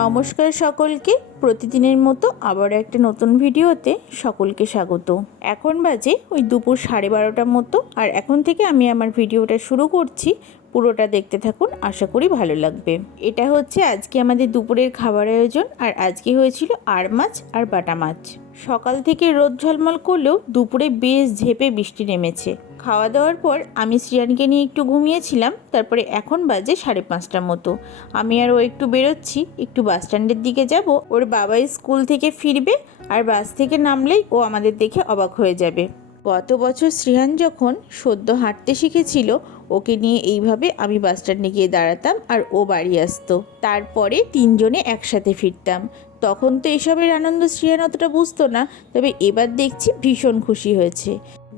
নমস্কার সকলকে। প্রতিদিনের মতো আবার একটা নতুন ভিডিওতে সকলকে স্বাগত। এখন বাজে ওই দুপুর সাড়ে বারোটার মতো। আর এখন থেকে আমি আমার ভিডিওটা শুরু করছি পুরোটা দেখতে থাকুন, আশা করি ভালো লাগবে। এটা হচ্ছে আজকে আমাদের দুপুরের খাবার আয়োজন, আর আজকে হয়েছিল আর মাছ আর বাটা মাছ। সকাল থেকে রোদ ঝলমল করলেও দুপুরে বেশ ঝেপে বৃষ্টি নেমেছে। খাওয়া দাওয়ার পর আমি শ্রিয়ানকে নিয়ে একটু ঘুমিয়েছিলাম, তারপরে এখন বাজে সাড়ে পাঁচটার মতো। আমি আর ও একটু বেরোচ্ছি, একটু বাস স্ট্যান্ডের দিকে যাব, ওর বাবাই স্কুল থেকে ফিরবে, আর বাস থেকে নামলেই ও আমাদের দেখে অবাক হয়ে যাবে। গত বছর শ্রিহান যখন সদ্য হাঁটতে শিখেছিল, ওকে নিয়ে এইভাবে আমি বাস স্ট্যান্ডে গিয়ে দাঁড়াতাম আর ও বাড়ি আসতো। তারপরে তিনজনে একসাথে ফিরতাম। তখন তো এসবের আনন্দ শ্রিয়ান অতটা বুঝতো না, তবে এবার দেখছি ভীষণ খুশি হয়েছে।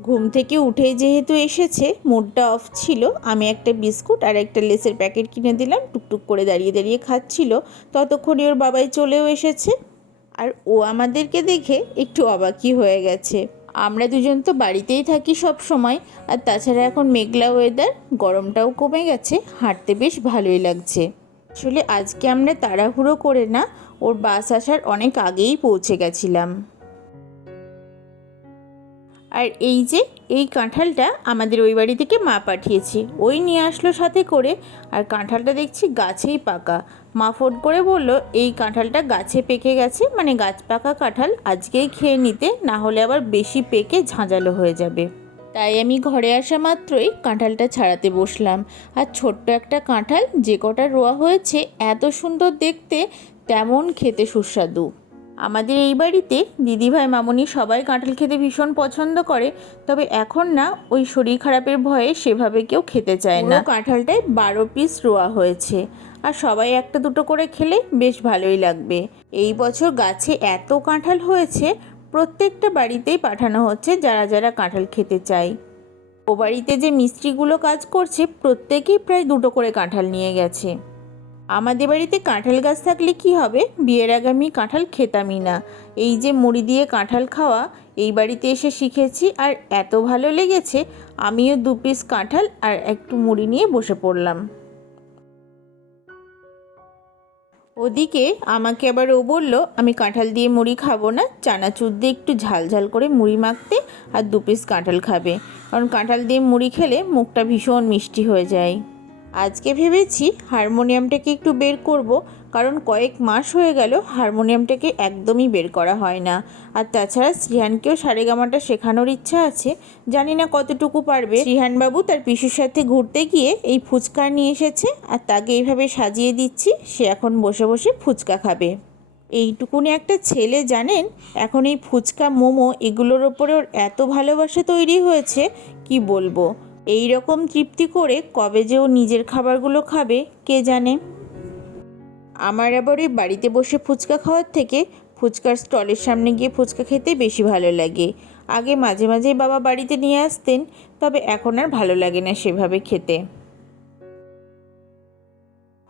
ঘুম থেকে উঠে যেহেতু এসেছে মুডটা অফ ছিল, আমি একটা বিস্কুট আর একটা লেসের প্যাকেট কিনে দিলাম, টুকটুক করে দাঁড়িয়ে দাঁড়িয়ে খাচ্ছিল। ততক্ষণে ওর বাবাই চলেও এসেছে। আর ও আমাদেরকে দেখে একটু অবাকই হয়ে গেছে। আমরা দুজন তো বাড়িতেই থাকি সব সময়। আর তাছাড়া এখন মেঘলা ওয়েদার গরমটাও কমে গেছে, হাঁটতে বেশ ভালোই লাগছে। আসলে আজকে আমরা তাড়াহুড়ো করে না, ওর বাস আসার অনেক আগেই পৌঁছে গেছিলাম। আর এই যে, এই কাঁঠালটা আমাদের ওই বাড়ি থেকে মা পাঠিয়েছে। ওই নিয়ে আসলো সাথে করে, আর কাঁঠালটা দেখছি গাছেই পাকা। মা ফোন করে বলল, এই কাঁঠালটা গাছে পেকে গেছে মানে গাছ পাকা কাঁঠাল, আজকেই খেয়ে নিতে, না হলে আবার বেশি পেকে ঝাঁঝালো হয়ে যাবে। তাই আমি ঘরে আসা মাত্রই কাঁঠালটা ছাড়াতে বসলাম। আর ছোট্ট একটা কাঁঠাল, যে কটা রোয়া হয়েছে, এত সুন্দর দেখতে, তেমন খেতে সুস্বাদু। আমাদের এই বাড়িতে দিদিভাই, মামনি সবাই কাঁঠাল খেতে ভীষণ পছন্দ করে, তবে এখন না ওই শরীর খারাপের ভয়ে সেভাবে কেউ খেতে চায় না। কাঁঠালটায় বারো পিস রোয়া হয়েছে। আর সবাই একটা দুটো করে খেলে বেশ ভালোই লাগবে। এই বছর গাছে এত কাঁঠাল হয়েছে, প্রত্যেকটা বাড়িতেই পাঠানো হচ্ছে যারা যারা কাঁঠাল খেতে চায়। ও বাড়িতে যে মিস্ত্রিগুলো কাজ করছে, প্রত্যেকেই প্রায় দুটো করে কাঁঠাল নিয়ে গেছে। আমাদের বাড়িতে কাঁঠাল গাছ থাকলে কি হবে? বিয়ের আগে আমি কাঁঠাল খেতামই না। এই যে মুড়ি দিয়ে কাঁঠাল খাওয়া, এই বাড়িতে এসে শিখেছি আর এত ভালো লেগেছে, আমিও দু পিস কাঁঠাল আর একটু মুড়ি নিয়ে বসে পড়লাম। ওদিকে আমাকে আবার ও বলল, আমি কাঁঠাল দিয়ে মুড়ি খাব না, চানাচুর দিয়ে একটু ঝাল ঝাল করে মুড়ি মাখতে আর দু পিস কাঁঠাল খাবে। কারণ কাঁঠাল দিয়ে মুড়ি খেলে মুখটা ভীষণ মিষ্টি হয়ে যায়। আজকে ভেবেছি হারমোনিয়ামটাকে একটু বের করব, কারণ কয়েক মাস হয়ে গেল হারমোনিয়ামটাকে একদমই বের করা হয় না। আর তাছাড়া শ্রীহানকেও সারেগামাটা শেখানোর ইচ্ছা আছে, জানি না কতটুকু পারবে। শ্রীহানবাবু তার পিসুর সাথে ঘুরতে গিয়ে এই ফুচকা নিয়ে এসেছে, আর তাকে এইভাবে সাজিয়ে দিচ্ছি, সে এখন বসে বসে ফুচকা খাবে। এইটুকুনি একটা ছেলে, জানেন? এখন এই ফুচকা, মোমো, এগুলোর ওপরে ওর এত ভালোবাসা তৈরি হয়েছে, কি বলব? এই রকম তৃপ্তি করে কবে যে ও নিজের খাবারগুলো খাবে, কে জানে? আমার আবার ওই বাড়িতে বসে ফুচকা খাওয়ার থেকে ফুচকার স্টলের সামনে গিয়ে ফুচকা খেতে বেশি ভালো লাগে। আগে মাঝে মাঝে বাবা বাড়িতে নিয়ে আসতেন, তবে এখন আর ভালো লাগে না সেভাবে খেতে।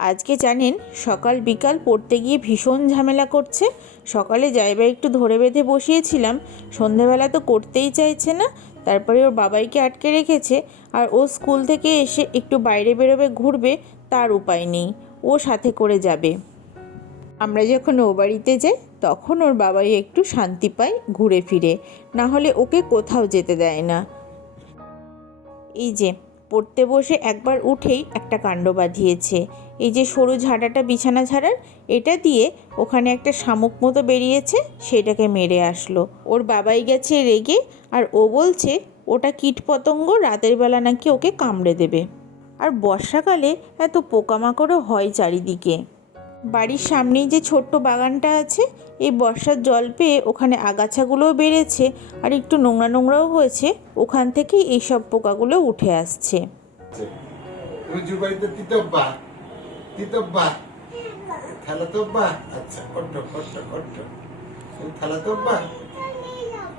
আজকে জানেন, সকাল বিকাল পড়তে গিয়ে ভীষণ ঝামেলা করছে। সকালে যাইবার একটু ধরে বেঁধে বসিয়েছিলাম সন্ধেবেলা তো করতেই চাইছে না তারপরে ওর বাবাইকে আটকে রেখেছে আর ও স্কুল থেকে এসে একটু বাইরে বেরোবে, ঘুরবে, তার উপায় নেই। ও সাথে করে যাবে। আমরা যখন ও বাড়িতে যাই, তখন ওর বাবাই একটু শান্তি পায় ঘুরে ফিরে। না হলে ওকে কোথাও যেতে দেয় না। এই যে পড়তে বসে একবার উঠেই একটা কাণ্ড বাঁধিয়েছে। এই যে সরু ঝাঁটাটা, বিছানা ঝাড়ার, এটা দিয়ে ওখানে একটা শামুক মতো বেরিয়েছে, সেটাকে মেরে আসলো। ওর বাবাই গেছে রেগে আর ও বলছে, ওটা কীট পতঙ্গ রাতের বেলা নাকি ওকে কামড়ে দেবে। আর বর্ষাকালে এত পোকামাকড়ও হয় চারিদিকে। বাড়ির সামনেই যে ছোট্ট বাগানটা আছে এই বর্ষার জল পেয়ে ওখানে আগাছাগুলোও বেড়েছে আর একটু নোংরা নোংরাও হয়েছে ওখান থেকেই এইসব পোকাগুলো উঠে আসছে। আচ্ছা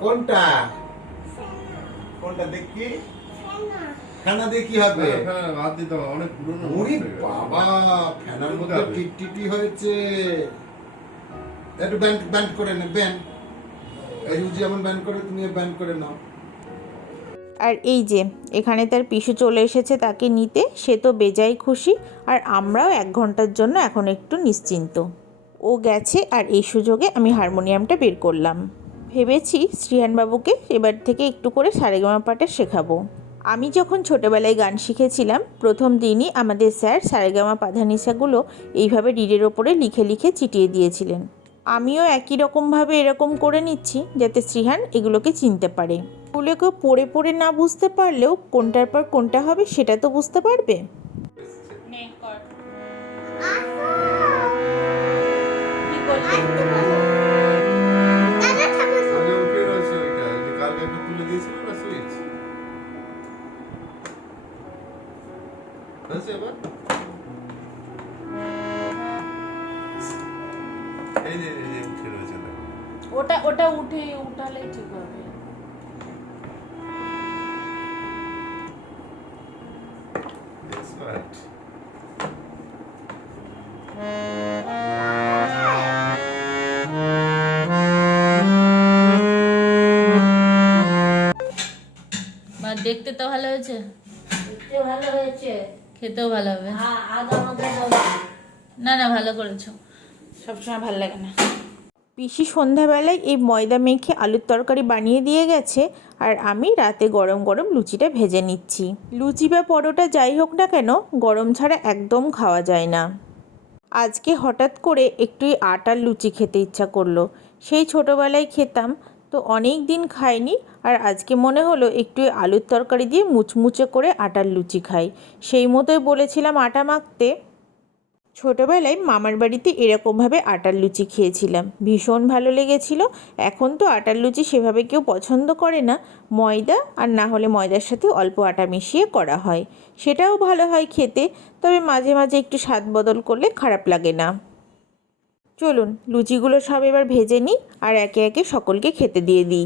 কোনটা? কোনটা দেখি? খানা দিয়ে কি হবে? হ্যাঁ, হ্যাঁ, বাদ দিতে হবে, অনেক পুরনো ওরে বাবা ফ্যানের মধ্যে হয়েছে। একটু ব্যান্ড ব্যান্ড করে নে ব্যান্ড এই রুজি যেমন ব্যান্ড করে তুমি ব্যান্ড করে নাও। আর এই যে এখানে তার পিসু চলে এসেছে তাকে নিতে সে তো বেজায় খুশি আর আমরাও এক ঘণ্টার জন্য এখন একটু নিশ্চিন্ত। ও গেছে আর এই সুযোগে আমি হারমোনিয়ামটা বের করলাম। ভেবেছি শ্রীহানবাবুকে এবার থেকে একটু করে সারেগামা পাটা শেখাবো। আমি যখন ছোটোবেলায় গান শিখেছিলাম প্রথম দিনই আমাদের স্যার সারেগামা পাধানিসাগুলো এইভাবে রিডের ওপরে লিখে লিখে চিটিয়ে দিয়েছিলেন। আমিও একই রকমভাবে এরকম করে নিচ্ছি যাতে শ্রীহান এগুলোকে চিনতে পারে। এগুলোকে পড়ে পড়ে না বুঝতে পারলেও কোনটার পর কোনটা হবে সেটা তো বুঝতে পারবে। আগে হয়েছে এবার এই যে এই যে উঠে রয়েছে ওটা ওটা উঠে উঠালেই ঠিক হবে। বা দেখতে তো ভালো হয়েছে? দেখতে ভালো হয়েছে। খেতেও ভালো হবে। দাও। না না ভালো করেছ। সবসময় ভালো লাগে না। পিসি সন্ধ্যাবেলায় এই ময়দা মেখে আলুর তরকারি বানিয়ে দিয়ে গেছে আর আমি রাতে গরম গরম লুচিটা ভেজে নিচ্ছি। লুচি বা পরোটা যাই হোক না কেন গরম ছাড়া একদম খাওয়া যায় না। আজকে হঠাৎ করে একটু আটার লুচি খেতে ইচ্ছা করল। সেই ছোটোবেলায় খেতাম তো অনেক দিন খাইনি আর আজকে মনে হলো একটু আলুর তরকারি দিয়ে মুচমুচে করে আটার লুচি খাই। সেই মতোই বলেছিলাম আটা মাখতে। ছোটোবেলায় মামার বাড়িতে এরকমভাবে আটার লুচি খেয়েছিলাম। ভীষণ ভালো লেগেছিল। এখন তো আটার লুচি সেভাবে কেউ পছন্দ করে না। ময়দা আর না হলে ময়দার সাথে অল্প আটা মিশিয়ে করা হয়। সেটাও ভালো হয় খেতে, তবে মাঝে মাঝে একটু স্বাদ বদল করলে খারাপ লাগে না। চলুন, লুচিগুলো সব এবার ভেজে নিই আর একে একে সকলকে খেতে দিয়ে দিই।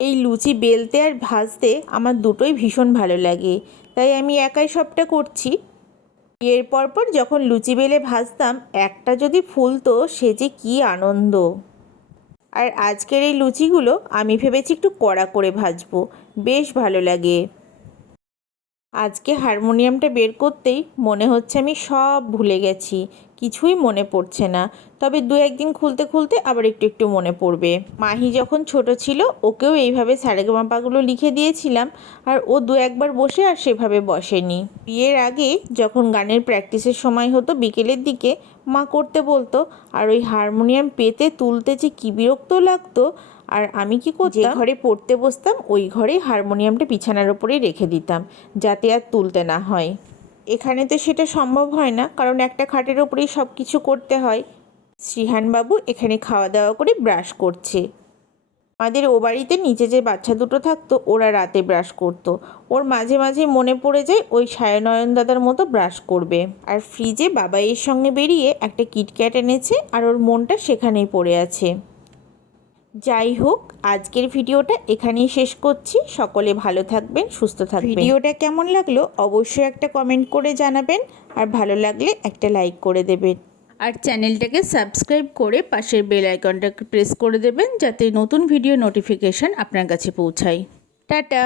এই লুচি বেলতে আর ভাজতে আমার দুটোই ভীষণ ভালো লাগে, তাই আমি একাই সবটা করছি। বিয়ের পরপর যখন লুচি বেলে ভাজতাম, একটা যদি ফুলতো সে যে কী আনন্দ। আর আজকের এই লুচিগুলো আমি ভেবেছি একটু কড়া করে ভাজবো, বেশ ভালো লাগে। আজকে হারমোনিয়ামটা বের করতেই মনে হচ্ছে আমি সব ভুলে গেছি কিছুই মনে পড়ছে না। তবে দু একদিন খুলতে খুলতে আবার একটু একটু মনে পড়বে। মাহি যখন ছোট ছিল, ওকেও এইভাবে সারেগামাপাগুলো লিখে দিয়েছিলাম, আর ও দু একবার বসে আর সেভাবে বসেনি। বিয়ের আগে যখন গানের প্র্যাকটিসের সময় হতো বিকেলের দিকে, মা করতে বলতো, আর ওই হারমোনিয়াম পেতে তুলতে যে কী বিরক্ত লাগতো, আর আমি কি করতাম? যে ঘরে পড়তে বসতাম, ওই ঘরেই হারমোনিয়ামটা বিছানার ওপরেই রেখে দিতাম, যাতে আর তুলতে না হয়। এখানে তো সেটা সম্ভব হয় না, কারণ একটা খাটের ওপরেই সব কিছু করতে হয়। শ্রীহানবাবু এখানে খাওয়া দাওয়া করে ব্রাশ করছে। আমাদের ও বাড়িতে নিচে যে বাচ্চা দুটো থাকতো, ওরা রাতে ব্রাশ করতো। ওর মাঝে মাঝে মনে পড়ে যায়, ওই সায়নয়ন দাদার মতো ব্রাশ করবে। আর ফ্রিজে বাবাইয়ের সঙ্গে বেরিয়ে একটা কিটক্যাট এনেছে, আর ওর মনটা সেখানেই পড়ে আছে। যাই হোক আজকের ভিডিওটা এখানেই শেষ করছি। সকলে ভালো থাকবেন সুস্থ থাকবেন। ভিডিওটা কেমন লাগল অবশ্যই একটা কমেন্ট করে জানাবেন আর ভালো লাগলে একটা লাইক করে দেবেন। আর চ্যানেলটাকে সাবস্ক্রাইব করে পাশের বেল আইকনটাকে প্রেস করে দেবেন যাতে নতুন ভিডিও নোটিফিকেশান আপনার কাছে পৌঁছায়। টাটা!